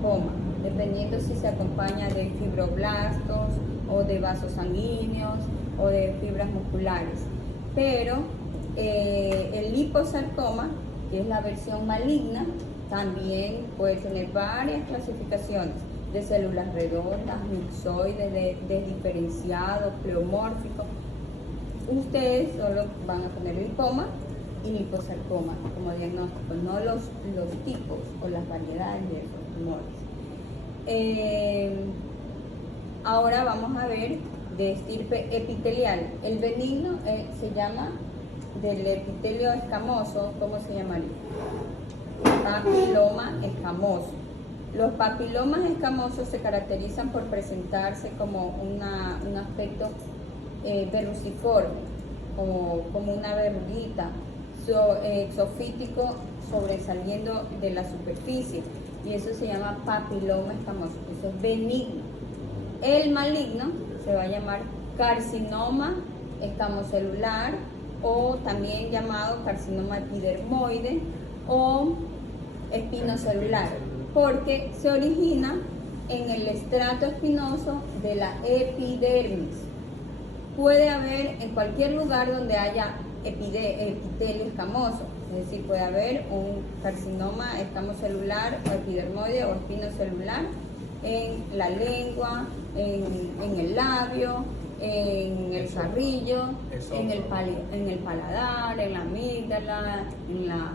liposarcoma, dependiendo si se acompaña de fibroblastos o de vasos sanguíneos o de fibras musculares. Pero el liposarcoma, que es la versión maligna, también puede tener varias clasificaciones de células redondas, mixoides, desdiferenciados, pleomórficos. Ustedes solo van a tener lipoma y liposarcoma como diagnóstico, no los tipos o las variedades de esos tumores. Ahora vamos a ver de estirpe epitelial. El benigno se llama del epitelio escamoso, ¿cómo se llamaría? Papiloma escamoso. Los papilomas escamosos se caracterizan por presentarse como un aspecto verruciforme, como una verruguita, exofítico sobresaliendo de la superficie, y eso se llama papiloma escamoso. Eso es benigno. El maligno se va a llamar carcinoma escamocelular, o también llamado carcinoma epidermoide o espinocelular, porque se origina en el estrato espinoso de la epidermis. Puede haber en cualquier lugar donde haya epitelio escamoso, es decir, puede haber un carcinoma escamocelular o epidermoide o espinocelular en la lengua, en el labio, en el carrillo, en el paladar, en la amígdala, en la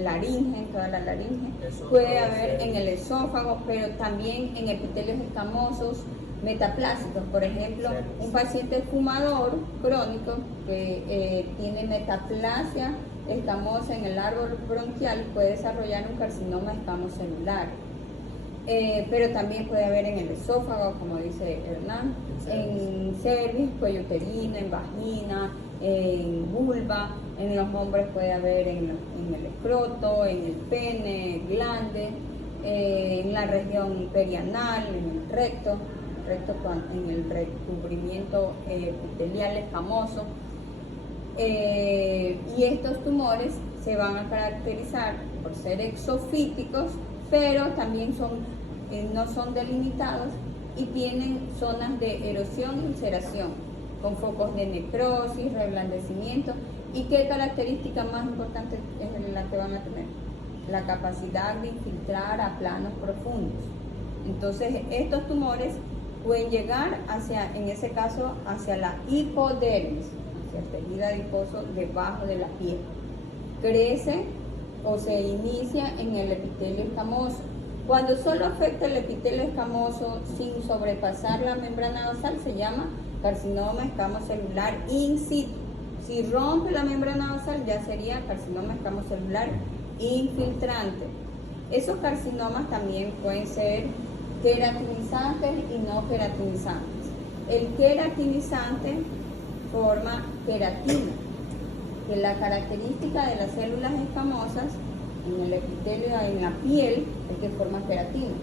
laringe, en toda la laringe. Puede haber en el esófago, pero también en epitelios escamosos metaplásicos. Por ejemplo, un paciente fumador crónico que tiene metaplasia escamosa en el árbol bronquial puede desarrollar un carcinoma escamocelular. Pero también puede haber en el esófago, como dice Hernán, en cervix, cuello uterino, en vagina, en vulva. En los hombres puede haber en el escroto, en el pene, glande, en la región perianal, en el recto, en el recubrimiento epitelial escamoso. Y estos tumores se van a caracterizar por ser exofíticos, pero también no son delimitados y tienen zonas de erosión y ulceración, con focos de necrosis, reblandecimiento. ¿Y qué característica más importante es la que van a tener? La capacidad de infiltrar a planos profundos. Entonces, estos tumores pueden llegar en ese caso, hacia la hipodermis, hacia el tejido adiposo debajo de la piel. Crece o se inicia en el epitelio escamoso. Cuando solo afecta el epitelio escamoso sin sobrepasar la membrana basal, se llama carcinoma escamocelular in situ. Si rompe la membrana basal, ya sería carcinoma escamocelular infiltrante. Esos carcinomas también pueden ser queratinizantes y no queratinizantes. El queratinizante forma queratina, que la característica de las células escamosas en el epitelio, en la piel, es que forma queratina.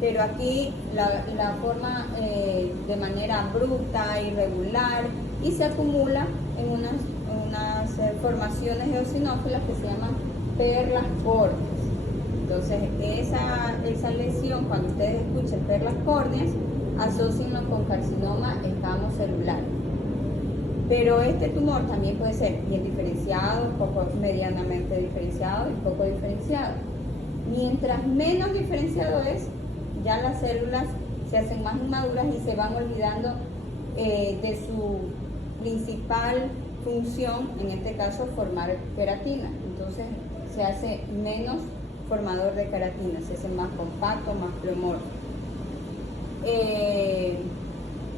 Pero aquí la forma de manera abrupta, irregular, y se acumula en unas formaciones eosinófilas que se llaman perlas córneas. Entonces, esa lesión, cuando ustedes escuchen perlas córneas, asócienlo con carcinoma escamocelular. Pero este tumor también puede ser bien diferenciado, poco medianamente diferenciado y poco diferenciado. Mientras menos diferenciado es, ya las células se hacen más inmaduras y se van olvidando de su principal función, en este caso formar queratina. Entonces se hace menos formador de queratina, se hace más compacto, más pleomórfico.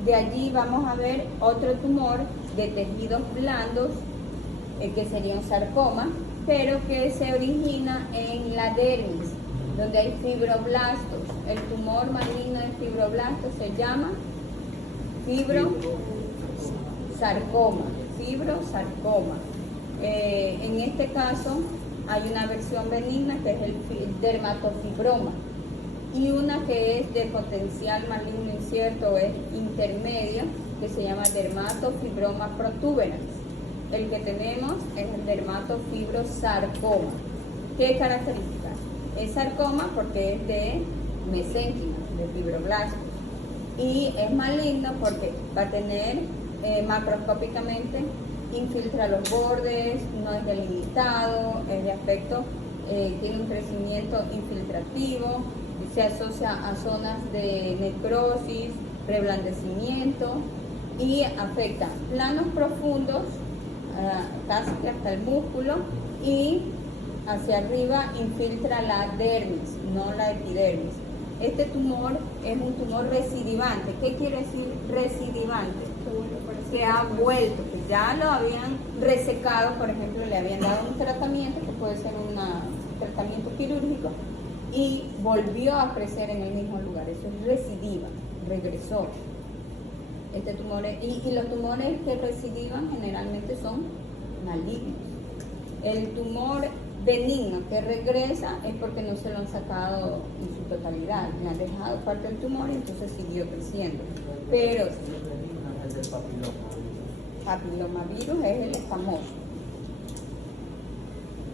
De allí vamos a ver otro tumor de tejidos blandos, que sería un sarcoma, pero que se origina en la dermis, donde hay fibroblastos. El tumor maligno de fibroblastos se llama fibrosarcoma. En este caso hay una versión benigna que es el dermatofibroma, y una que es de potencial maligno incierto, es intermedio, que se llama dermatofibroma protuberans. El que tenemos es el dermatofibrosarcoma. ¿Qué características? Es sarcoma porque es de mesénquima, de fibroblastos. Y es maligno porque va a tener macroscópicamente, infiltra los bordes, no es delimitado, es de aspecto, tiene un crecimiento infiltrativo, se asocia a zonas de necrosis, reblandecimiento y afecta planos profundos, casi que hasta el músculo, y hacia arriba infiltra la dermis, no la epidermis. Este tumor es un tumor recidivante. ¿Qué quiere decir recidivante? Que ha vuelto, que ya lo habían resecado, por ejemplo, le habían dado un tratamiento, que puede ser un tratamiento quirúrgico, y volvió a crecer en el mismo lugar. Eso es recidiva, regresó. Este tumor y los tumores que recidivan generalmente son malignos. El tumor benigno que regresa es porque no se lo han sacado en su totalidad, le han dejado parte del tumor y entonces siguió creciendo. Pero papilomavirus es el famoso.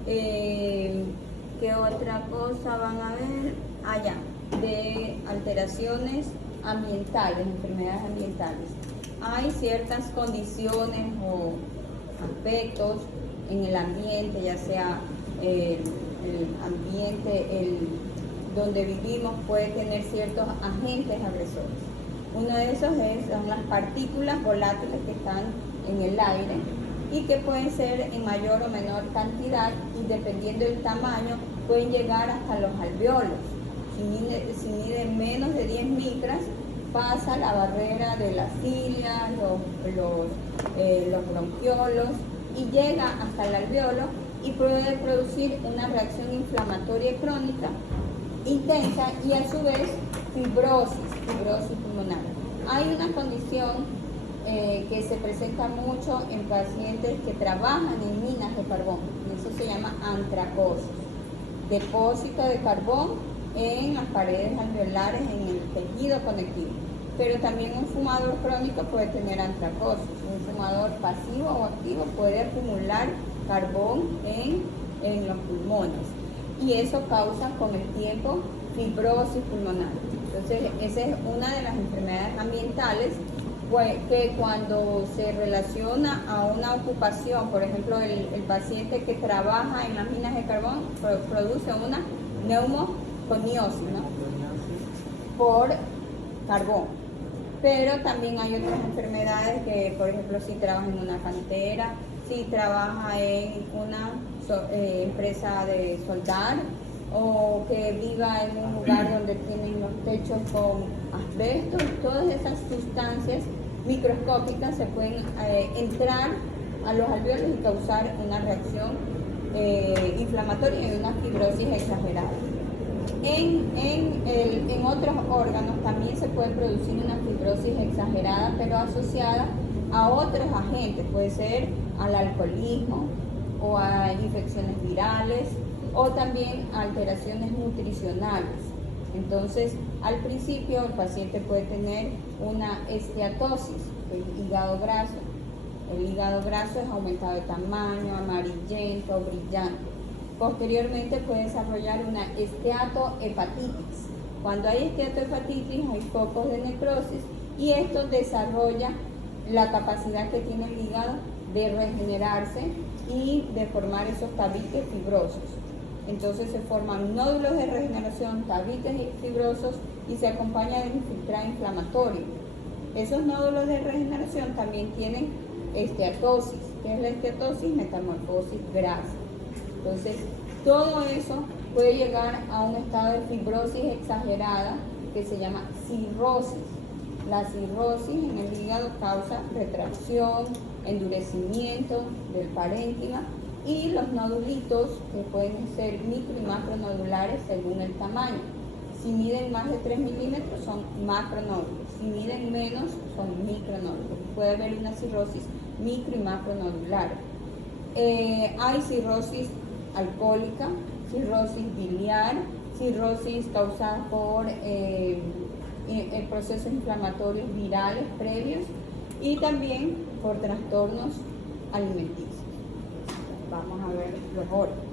¿Qué otra cosa van a ver? Allá, de alteraciones ambientales, enfermedades ambientales. Hay ciertas condiciones o aspectos en el ambiente, ya sea el ambiente donde vivimos, puede tener ciertos agentes agresores. Uno de esos son las partículas volátiles que están en el aire y que pueden ser en mayor o menor cantidad, y dependiendo del tamaño pueden llegar hasta los alvéolos. Si miden menos de 10 micras, pasa la barrera de la cilia, los bronquiolos, y llega hasta el alvéolo y puede producir una reacción inflamatoria crónica intensa y a su vez fibrosis pulmonar. Hay una condición que se presenta mucho en pacientes que trabajan en minas de carbón, y eso se llama antracosis, depósito de carbón en las paredes alveolares, en el tejido conectivo. Pero también un fumador crónico puede tener antracosis. Un fumador pasivo o activo puede acumular carbón en los pulmones, y eso causa con el tiempo fibrosis pulmonar. Entonces, esa es una de las enfermedades ambientales, pues, que cuando se relaciona a una ocupación, por ejemplo, el paciente que trabaja en las minas de carbón produce una neumoconiosis, ¿no? Por carbón. Pero también hay otras enfermedades que, por ejemplo, si trabaja en una cantera, si trabaja en una empresa de soldar, o que viva en un lugar donde tienen los techos con asbesto, todas esas sustancias microscópicas se pueden entrar a los alvéolos y causar una reacción inflamatoria y una fibrosis exagerada. En otros órganos también se puede producir una fibrosis exagerada, pero asociada a otros agentes. Puede ser al alcoholismo o a infecciones virales, o también a alteraciones nutricionales. Entonces, al principio el paciente puede tener una esteatosis, el hígado graso. El hígado graso es aumentado de tamaño, amarillento, brillante. Posteriormente puede desarrollar una esteatohepatitis. Cuando hay esteatohepatitis hay focos de necrosis, y esto desarrolla la capacidad que tiene el hígado de regenerarse y de formar esos tabiques fibrosos. Entonces se forman nódulos de regeneración, tabiques fibrosos, y se acompaña de infiltrado inflamatorio. Esos nódulos de regeneración también tienen esteatosis. ¿Qué es la esteatosis? Metamorfosis grasa. Entonces, todo eso puede llegar a un estado de fibrosis exagerada que se llama cirrosis. La cirrosis en el hígado causa retracción, endurecimiento del parénquima, y los nodulitos, que pueden ser micro y macronodulares según el tamaño. Si miden más de 3 milímetros son macronódulos, si miden menos son micronódulos. Puede haber una cirrosis micro y macronodular. Hay cirrosis alcohólica, cirrosis biliar, cirrosis causada por procesos inflamatorios virales previos, y también por trastornos alimenticios. Vamos a ver los órganos.